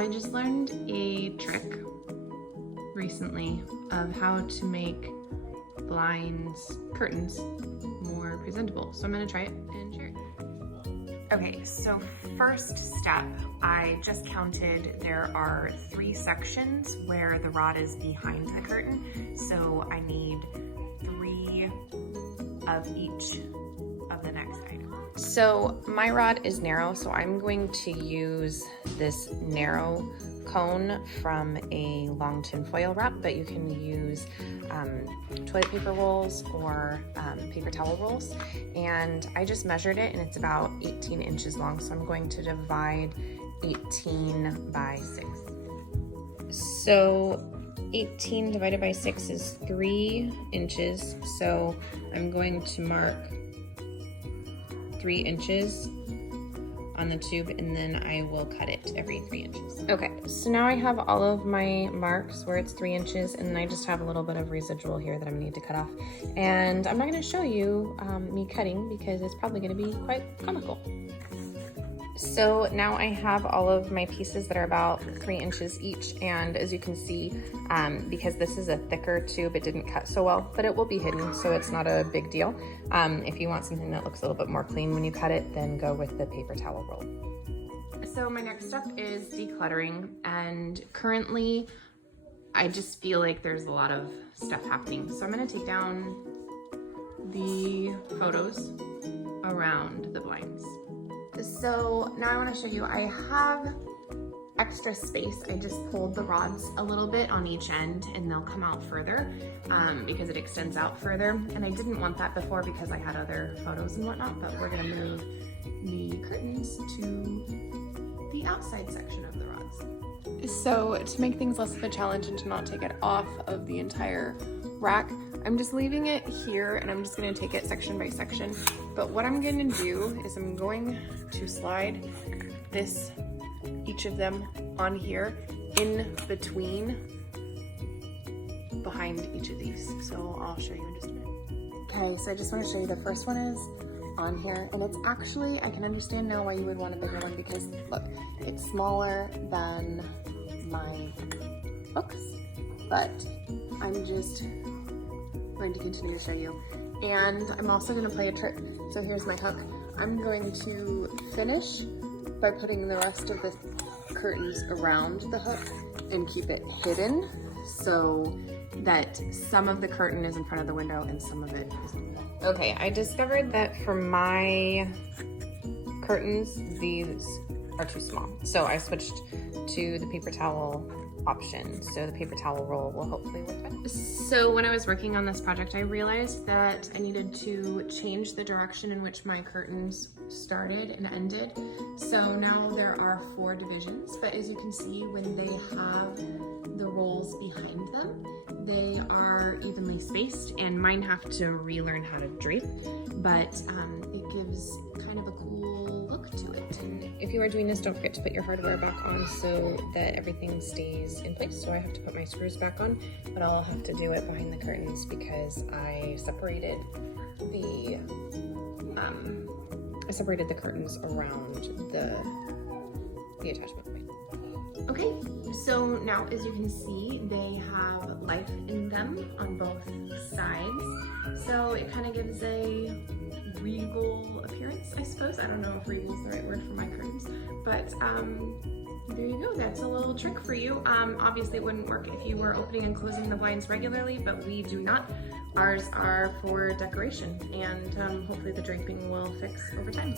I just learned a trick recently of how to make curtains more presentable. So I'm gonna try it and share it. Okay, so first step, I just counted there are 3 sections where the rod is behind the curtain. So I need 3 of each of the next item. So my rod is narrow, so I'm going to use this narrow cone from a long tin foil wrap, but you can use toilet paper rolls or paper towel rolls. And I just measured it and it's about 18 inches long. So I'm going to divide 18 by 6. So 18 divided by 6 is 3 inches. So I'm going to mark 3 inches on the tube and then I will cut it every 3 inches. Okay, so now I have all of my marks where it's 3 inches and I just have a little bit of residual here that I need to cut off. And I'm not gonna show you me cutting because it's probably gonna be quite comical. So now I have all of my pieces that are about 3 inches each, and as you can see, because this is a thicker tube, it didn't cut so well, but it will be hidden, so it's not a big deal. If you want something that looks a little bit more clean when you cut it, then go with the paper towel roll. So my next step is decluttering, and currently I just feel like there's a lot of stuff happening. So I'm gonna take down the photos around the blinds. So now I want to show you, I have extra space. I just pulled the rods a little bit on each end and they'll come out further because it extends out further. And I didn't want that before because I had other photos and whatnot, but we're going to move the curtains to the outside section of the rods. So to make things less of a challenge and to not take it off of the entire rack, I'm just leaving it here and I'm just gonna take it section by section. But what I'm gonna do is I'm going to slide each of them on here in between behind each of these. So I'll show you in just a minute. Okay, so I just wanna show you the first one is on here, and it's actually, I can understand now why you would want a bigger one because look, it's smaller than my books, but I'm just going to continue to show you. And I'm also going to play a trick. So here's my hook. I'm going to finish by putting the rest of the curtains around the hook and keep it hidden so that some of the curtain is in front of the window and some of it isn't. Okay, I discovered that for my curtains, these are too small. So I switched to the paper towel option. So the paper towel roll will hopefully work better. So when I was working on this project, I realized that I needed to change the direction in which my curtains started and ended. So now there are 4 divisions, but as you can see, when they have the rolls behind them, they are evenly spaced, and mine have to relearn how to drape, but it gives kind of a cool look to it. And if you are doing this, don't forget to put your hardware back on so that everything stays in place. So I have to put my screws back on, but I'll have to do it behind the curtains because I separated the curtains around the attachment point. Okay, so now as you can see, they have life in them on both sides. So it kind of gives a regal appearance, I suppose. I don't know if regal is the right word for my curtains, but there you go. That's a little trick for you. Obviously it wouldn't work if you were opening and closing the blinds regularly, but we do not. Ours are for decoration, and hopefully the draping will fix over time.